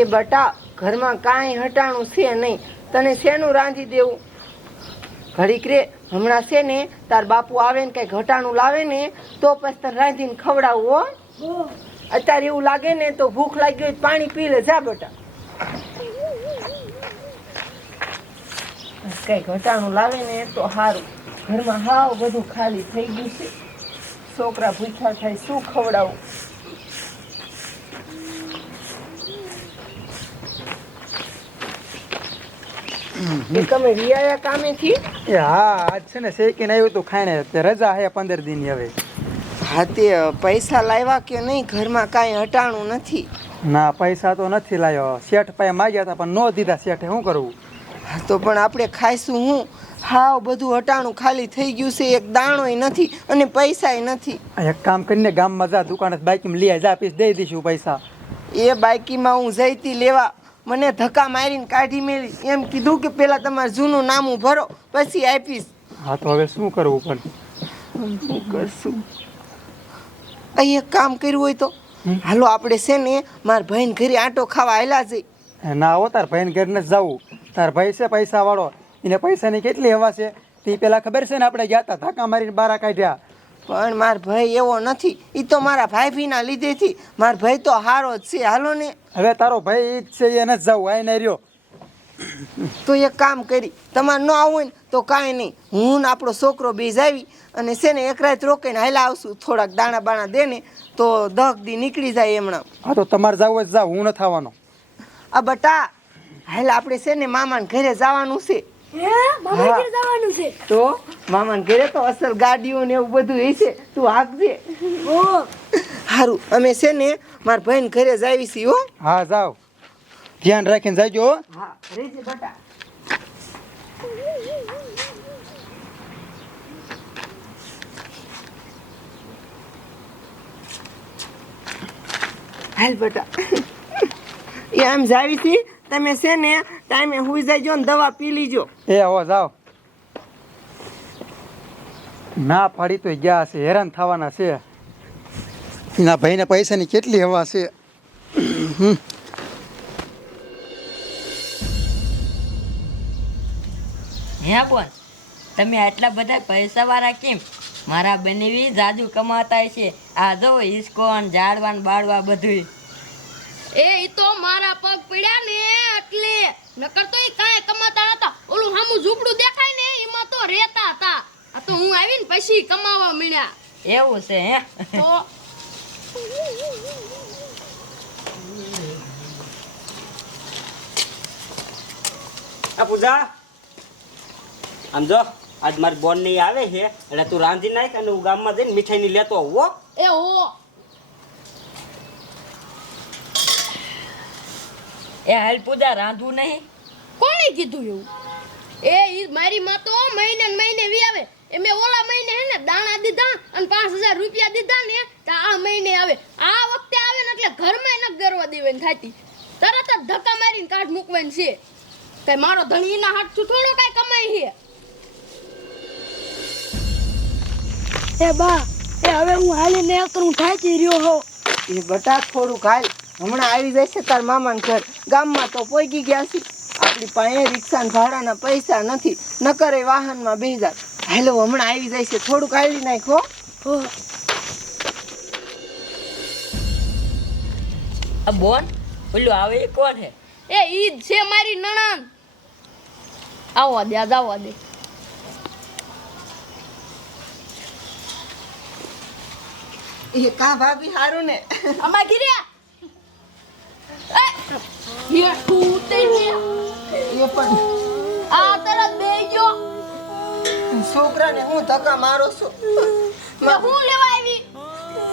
એ બટા ઘરમાં કાંઈ હટાણું છે નહીં. તને શેનું રાંધી દેવું? ઘડીક રે, હમણાં છે ને, તાર બાપુ આવે ને કંઈક ઘટાણું લાવે ને, તો પછી તને રાંધીને ખવડાવું, હો. અત્યારે એવું લાગે ને, તો ભૂખ લાગી હોય પાણી પી લે, જા બેટા. કઈ ઘટાણું લાવે ને, તો સારું ઘરમાં હાવ બધું ખાલી થઈ ગયું છે. છોકરા ભૂખ્યા થાય, શું ખવડાવું? તમે રિયાયા કામેથી? હા આજ છે ને શેકીને આવ્યું તો ખાઈને. તે રજા હે પંદર દિનની હવે. હા તે પૈસા લાવ્યા કે નહીં? ઘરમાં કાંઈ હટાણું નથી. ના પૈસા તો નથી લાવ્યો શેઠ પાસે માગ્યા હતા પણ ન દીધા શેઠે. શું કરવું તો પણ આપણે ખાઈશું હું? હાવ બધું હટાણું ખાલી થઈ ગયું છે. એક દાણોય નથી અને પૈસાય નથી. આ એક કામ કરીને ગામમાં જા દુકાને બાઇકમાં લઈ જા પીસ દઈ દઈશું પૈસા. એ બાઇકીમાં હું જઈતી લેવા. મને ધક્કા મારીને કાઢી મેલી. એમ કીધું કે પેલા તમારે જૂનું નામું ભરો પછી આપીશ. હા તો હવે શું કરવું પણ? શું કરશું? અહીં એક કામ કર્યું હોય તો? હાલો આપણે છે ને મારા ભાઈને ઘરે આંટો ખાવા આવેલા છે. ના હો તાર ભાઈને ઘર નથી જવું. તાર ભાઈ છે પૈસા વાળો એને પૈસાની કેટલી હવા છે? તે પેલા ખબર છે ને આપણે ગયા હતા ધક્કા મારીને બારા કાઢ્યા. પણ માર ભાઈ એવો નથી. એ તો મારા ભાઈ ભીના લીધેથી. માર ભાઈ તો હારો જ છે. હાલો ને. હવે તારો ભાઈ ઈ જ છે એને જ જવું આઈને રહ્યો. તો એક કામ કરી. તમારે ન આવવું હોય ને તો કાંઈ નહીં. હું ને આપણો છોકરો બે આવી અને છે ને એક રાત રોકાઈને હાલા આવશું. થોડાક દાણા બાણા દે ને તો દહક દી નીકળી જાય એમણા હા તો તમારે જવું હોય તો જાવ હું ન થવાનો. આ બટા હાલ આપણે છે ને મામાને ઘરે જવાનું છે. તો મામાને ઘરે તો અસલ ગાડીઓ ને એવું બધું હશે. તું હાકજે સારું અમે છે ને મારા ભાઈને ઘરે જાવી છીએ હો. હા જાવ ધ્યાન રાખીને જાજો હો. હા રેજે બટા. હાલ બટા. એ આમ જાવી છે તમે છે ને ટાઈમે હુઈ જાયજો ને દવા પી લીજો. એ હો જાઓ. ના પાડી તો ગયા છે હેરાન થવાના છે. એના ભાઈને પૈસાની કેટલી હવા છે? હે બોલ. તમે આટલા બધા પૈસા વાળા કેમ? મારા બનેવી જાદુ કમાતા છે. આ જો ઇસ્કોન જાળવાન બાળવા બધું એ ઈ તો મારા પગ પડ્યા ને એટલે નકર તો ઈ કાંઈ કમાતા નતા. ઓલું સામું ઝૂંપડું દેખાય ને એમાં તો રહેતા હતા. આ તો હું આવીને પછી કમાવા મળ્યા એવું છે હે? તો આ પૂજા આમ જો આજ મારી બોનની આવે છે એટલે તું રાંધી નાખ અને હું ગામમાં જઈને મીઠાઈ ની લેતો આવું એ હો. એ હાલ પૂજા રાંધવું નહીં. કોણે કીધું એવું? એ ઈ મારી માં તો મહિને ને મહિને વી આવે. એ મેં ઓલા મહિને હે ને દાણા દીધા અને પાંચ હજાર રૂપિયા દીધા ને તો આ મહિને આવે. આ વખતે આવે ને એટલે ઘરમાં ન ગરવા દેવાની થતી. તરત જ ધક્કા મારીને કાઢ મૂકવાની છે. કઈ મારો ધણીના હાથ થોડો કાંઈ કમાય છે. એ બા એ હવે હું હાલીને ને હું થાકી રહ્યો હો. એ બટા થોડુંક હાલ હમણાં આવી જશે તાર મામાને ઘર. ગામમાં તો પોગી ગયા છે. આપણી પાસે રિક્ષા ભાડાના પૈસા નથી. નકર એ વાહનમાં બે જાય હેલો હમણાં આવી જાય છે થોડુંક આવી નાખો આ બોન ઓલું આવે એ કોણ હે? એ ઈ છે મારી નણંદ. આવવા દે આજ આવવા દે. એ કા ભાભી હારું ને? અમા એ યે તું તે ને એ પણ આ તરત બે ગયો છોકરાને હું ધક્કા મારો છું મેં હું લેવા આવી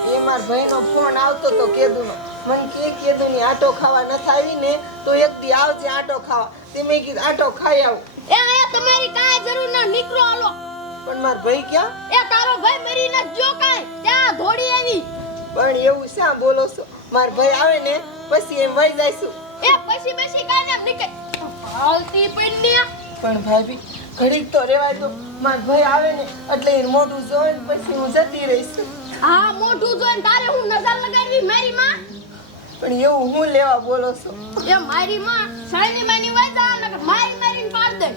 એ માર ભાઈનો ફોન આવતો તો કેદુનો મને કે કેદુની આટો ખાવા નથી આવી ને તો એક દી આવજે આટો ખાવા તે મેં કીધું આટો ખાઈ આવું એ આયા તમારી કાંઈ જરૂર ના નીકળો આલો પણ માર ભાઈ ક્યાં એ તારો ભાઈ મરી ન જો કાંઈ ત્યાં ધોડી આવી પણ એવું શા બોલો છો માર ભાઈ આવે ને પછી એમ વહી જઈશું એ પછી પછી કાને નીકળ હાલતી પડી પણ ભાભી ઘડીક તો રેવાય તો માર ભાઈ આવે ને એટલે એ મોઢું જોઈને પછી હું જતી રહીશ. હા મોઢું જોઈને તારે હું નજર લગાડવી મારી માં? પણ એવું હું લેવા બોલો છો? એ મારી માં સાઈની માની વાયદા નકર મારી મારીને પાડ દે.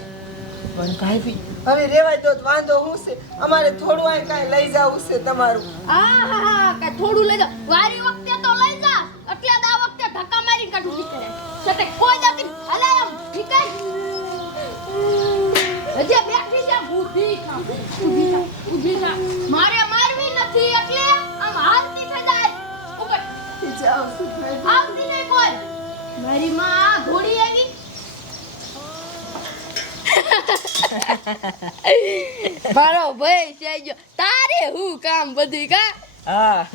પણ ભાઈ હવે રેવાય તો વાંધો હું છે. અમારે થોડું આ કાંઈ લઈ જવું છે તમારું. હા હા હા કાંઈ થોડું લઈ જાવ વારી વખતે તો લઈ જા. એટલે મારી કાઢું નીકળે સતે કોઈ જાતી હાલે એમ નીકળ હજી બેઠી છે ઊભી થા ઊભી થા ઊભી થા મારે મારવી નથી એટલે આમ હાલતી થઈ જાય ઉપર. ભાઈ આવતી નહીં કોઈ. મારી માં આ ઘોડી આવી. મારો ભાઈ છે ગયો તારે હું કામ બધું કા? હા.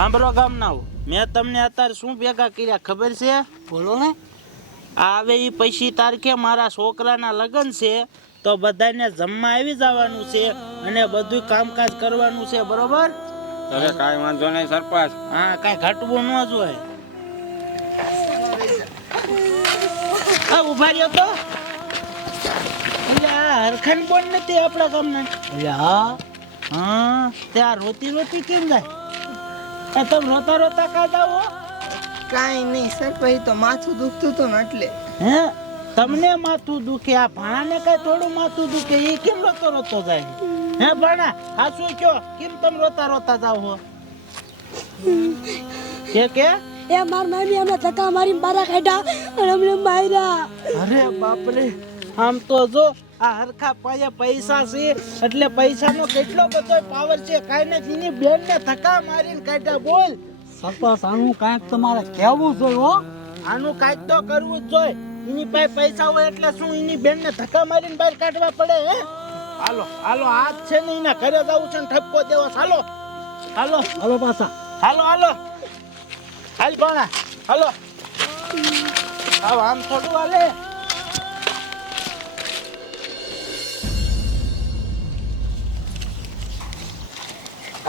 સાંભળો ગામના મેં તમને અત્યારે શું ભેગા કર્યા ખબર છે? બોલો ને. આવે એ પૈસી તારીખે મારા છોકરાના લગ્ન છે તો બધાને જમવા આવી જવાનું છે અને બધું કામકાજ કરવાનું છે બરોબર? હવે કાંઈ વાંધો નહીં સરપંચ. હા કાંઈ ઘટવું ન જોઈએ. હા ઊભા રહ્યો તો. એટલે આ હરખંડ પણ નથી આપણા ગામના? હા ત્યાં રોતી રોતી કેમ જાય? એ તમે રોતા રોતા કા હો? કાંઈ નહીં સર પછી તો માથું દુખતું તો ને એટલે. હે? તમને માથું દુખે આ ભાણાને કઈ થોડું માથું દુખે એ કેમ રોતો રોતો જાય? હે ભાણા હાસુ કયો કેમ તમે રોતા રોતા જાવ હો? કે કે? એ માર મમ્મી અમે ધક્કા મારીને બારા કાઢ્યા અને અમને માર્યા. અરે બાપરે આમ તો જો આ હરખા પાયે પૈસા છે એટલે પૈસાનો કેટલો બધો પાવર છે કાંઈ નથી એની બેન ને ધક્કા મારીને કાઢ્યા બોલ. સરપંચ આનું કાંઈક તમારે કહેવું જોઈએ હો. આનું કાંઈક તો કરવું જ જોઈએ. એની પાસે પૈસા હોય એટલે શું એની બેન ને ધક્કા મારીને બહાર કાઢવા પડે હે? હાલો હાલો આજ છે ને એના ઘરે જવું છે ને ઠપકો દેવો. હાલો. હાલો. હાલો પાછા. હાલો હાલો. હાલ પણ હાલો. આવ આમ થોડું હાલે.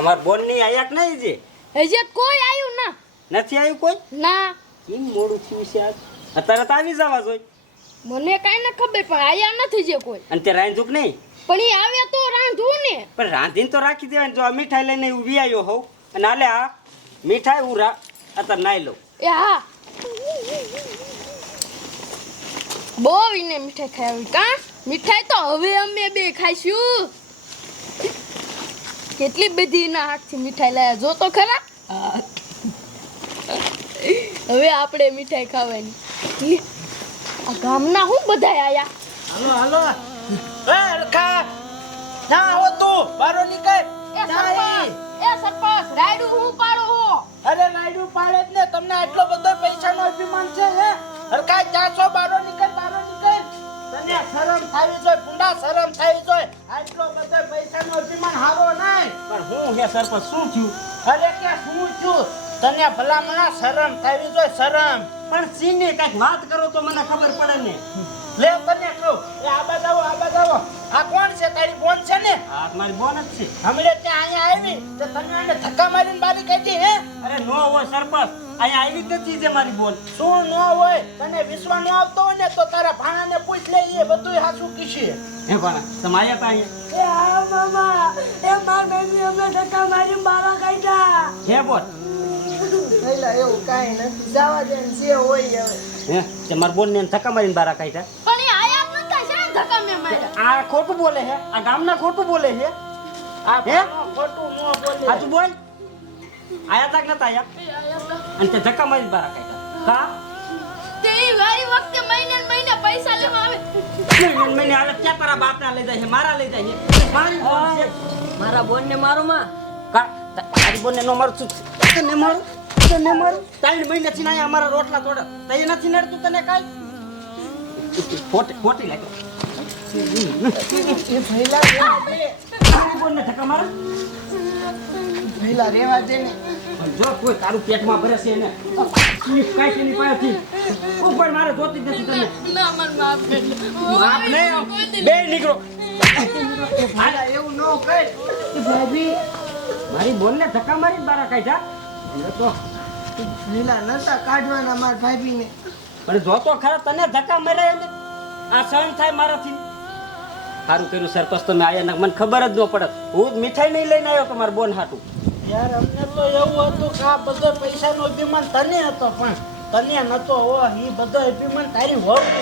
અમાર બોનની આયા કે નહીં જે હજી કોઈ આવ્યું ના. નથી આવ્યું કોઈ? ના. કેમ મોડું થયું છે આજ? અત્યારે તો આવી જવા જોઈએ મને કાંઈ ના ખબર પણ આયા નથી જે કોઈ. અને તે રાંધુક નહીં? પણ એ આવે તો રાંધવું ને. પણ રાંધીને તો રાખી દેવાય જો આ મીઠાઈ લઈને ઊભી આવ્યો હોઉં. અને આલે આ મીઠાઈ હું રા અત્યારે નાઈ લઉં. એ હા. બહુ એને મીઠાઈ ખાવી કા? મીઠાઈ તો હવે અમે બે ખાઈશું. કેટલી બધી એના હાથથી મીઠાઈ લાયા? જો તો ખરા. હવે આપણે મીઠાઈ ખાવાની. આ ગામના હું બધા આયા? હાલો હાલો. એ અલખા ના આવો તું બારો નીકળ. એ સરપંચ એ સરપંચ રાયડું હું પાડો હો? અરે લાડુ પાડે જ ને. તમને આટલો બધો પૈસાનો અભિમાન છે હે? હરખા ચારસો બારો નીકળ બારો નીકળ. તને શરમ થાવી જોઈએ પુંડા શરમ થાવી જોઈએ. આટલો બધો પૈસાનો અભિમાન હારો નહીં. પણ હું હે સરપંચ શું થયું? અરે કે શું છું તને ભલામણા શરમ થાવી જોઈએ શરમ. પણ સિંહને કાંઈક વાત કરો તો મને ખબર પડે ને. લે તને કહું. એ આ બાદ આવો આ આવો. આ કોણ છે? તારી બોન છે ને? આ મારી બોન જ છે. હમણે ત્યાં અહીંયા આવી તો તમે આને ધક્કા મારીને બારી કાઢી હે? અરે નો હોય સરપંચ. અહીંયા આવી જ નથી જે મારી બોલ. શું ન હોય તને વિશ્વાસ ન આવતો હોય ને તો તારા ભાણાને પૂછ લે એ બધું સાચું કીશે. હે ભાણા તમે આવ્યા તા અહીંયા? એ હા મામા. એ માર મમ્મી અમે ધક્કા મારીને બારા કાઢ્યા. હે બોલ. એલા એવું કાઈ નથી. જવા દે ને જે હોય હવે હે તે મારી બોન ને ધક્કા મારીને બારા કાઢ્યા? પણ એ આયા નતા છે ધક્કા મે માર્યા? આ ખોટું બોલે છે આ ગામના ખોટું બોલે છે આ હે? ખોટું ન બોલે. સાચું બોલ. આયા તક નતા આયા અને તે ધક્કા મારી બારા કાઢ્યા. કા તે વારી વખતે મહિને મહિને પૈસા લેવા આવે. મહિને મહિને આવે ક્યાં તારા બાપના લઈ જાય છે મારા લઈ જાય છે. મારી બોન છે. મારા બોન ને મારું માં? કા? તારી બોનને નો મારું છું તને મારું તને મારું. ત્રણ મહિને થી ના અમારા રોટલા તોડે તઈ નથી નડતું તને કાઈ? ખોટી ખોટી લાગે એ ભઈલા રેવા દે તારી બોનને ધક્કા મારે? ભઈલા રેવા દે ને. જો કોઈ તારું પેટમાં ભરે છે ને કાઈ છે ની પાસેથી. ઉપર મારે જોતી નથી તને. ના મન માફ કરજો. બાપ ને બે નીકળો. ભઈલા એવું ન કર ભાભી. મારી બોનને ધક્કા મારી બારા કાઢ્યા. જા તો લીલા નતા કાઢવાના માર ભાભીને. પણ જો તો ખરા તને ધક્કા માર્યા ને આ સહન થાય મારાથી. સારું કર્યું સરપંચ તમે આવ્યા મને ખબર જ ન પડે હું જ મીઠાઈ નહીં લઈને આવ્યો તમારું બોન હાટું. યાર અમને તો એવું હતું કે આ બધો પૈસાનો અભિમાન તને હતો પણ તને નતો હો એ બધો અભિમાન તારી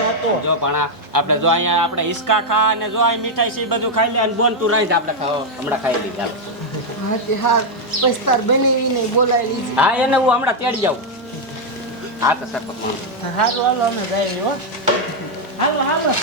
હતો. જો પણ આ આપણે જો અહીંયા આપણે હિસકા ખા અને જો આ મીઠાઈ છે એ બધું ખાઈ લે અને બોન તું રહી જા આપણે ખાઓ હમણાં ખાઈ લઈ ચાલો હા તે હાર પછી તાર બનેવીને બોલાવી લીધી હા એને હું હમણાં તેડી જાઉં હા તો સરપંચ હારું હાલો અમે જઈએ હો. હાલો હાલો.